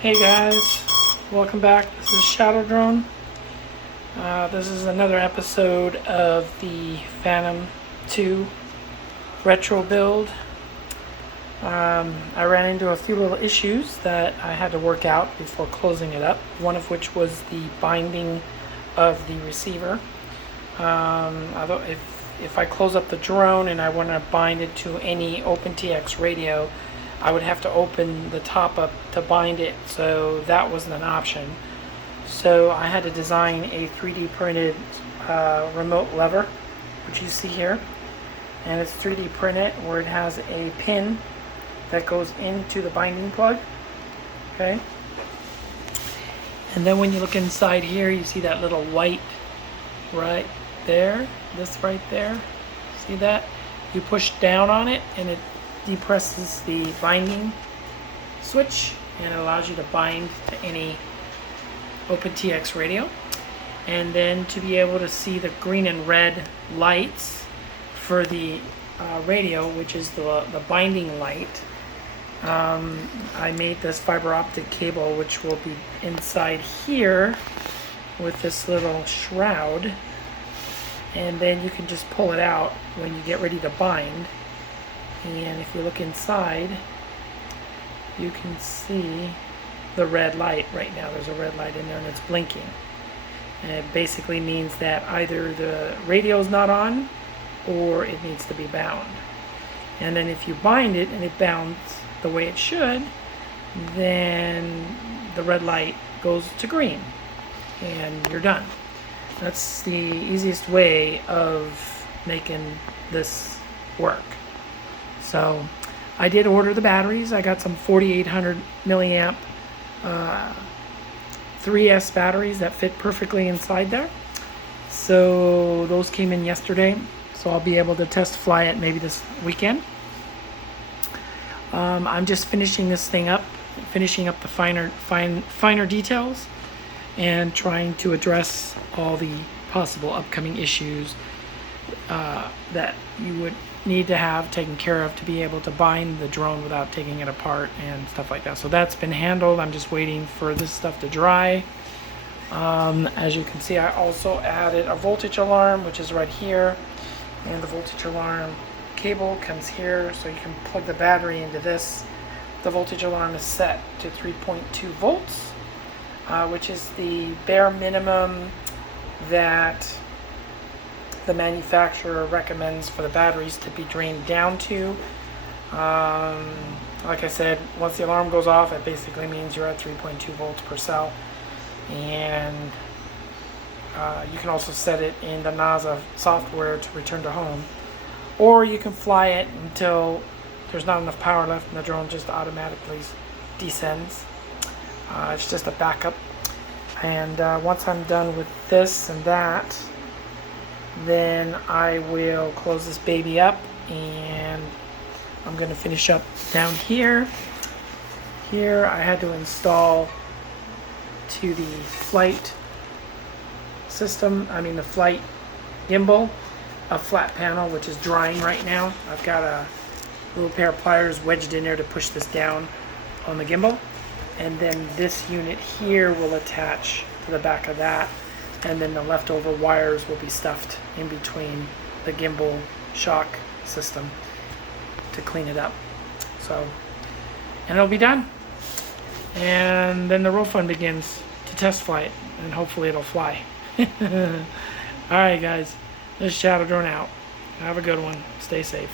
Hey guys, welcome back. This is Shadow Drone. This is another episode of the Phantom 2 retro build. I ran into a few little issues that I had to work out before closing it up. One of which was the binding of the receiver. Although if I close up the drone and I want to bind it to any OpenTX radio, I would have to open the top up to bind it, so that wasn't an option. So I had to design a 3D printed remote lever, which you see here. And it's 3D printed where it has a pin that goes into the binding plug. Okay. And then when you look inside here, you see that little white right there, this right there. See that? You push down on it and it depresses the binding switch and it allows you to bind to any OpenTX radio. And then to be able to see the green and red lights for the radio, which is the binding light, I made this fiber optic cable which will be inside here with this little shroud, and then you can just pull it out when you get ready to bind. And if you look inside, you can see the red light right now. There's a red light in there and it's blinking. And it basically means that either the radio is not on or it needs to be bound. And then if you bind it and it bounds the way it should, then the red light goes to green and you're done. That's the easiest way of making this work. So I did order the batteries. I got some 4800 milliamp 3S batteries that fit perfectly inside there. So those came in yesterday. So I'll be able to test fly it maybe this weekend. I'm just finishing this thing up, finishing up the finer details, and trying to address all the possible upcoming issues that you would need to have taken care of to be able to bind the drone without taking it apart and stuff like that. So that's been handled. I'm just waiting for this stuff to dry. As you can see, I also added a voltage alarm, which is right here, and the voltage alarm cable comes here, so you can plug the battery into this. The voltage alarm is set to 3.2 volts, which is the bare minimum that the manufacturer recommends for the batteries to be drained down to. Like I said, once the alarm goes off, it basically means you're at 3.2 volts per cell. And you can also set it in the NASA software to return to home. Or you can fly it until there's not enough power left and the drone just automatically descends. It's just a backup. And once I'm done with this and that, then I will close this baby up and I'm going to finish up down here. Here I had to install to the flight system, the flight gimbal, a flat panel which is drying right now. I've got a little pair of pliers wedged in there to push this down on the gimbal. And then this unit here will attach to the back of that. And then the leftover wires will be stuffed in between the gimbal shock system to clean it up. So, and it'll be done. And then the real fun begins to test fly it, and hopefully it'll fly. Alright guys, this is Shadow Drone out. Have a good one. Stay safe.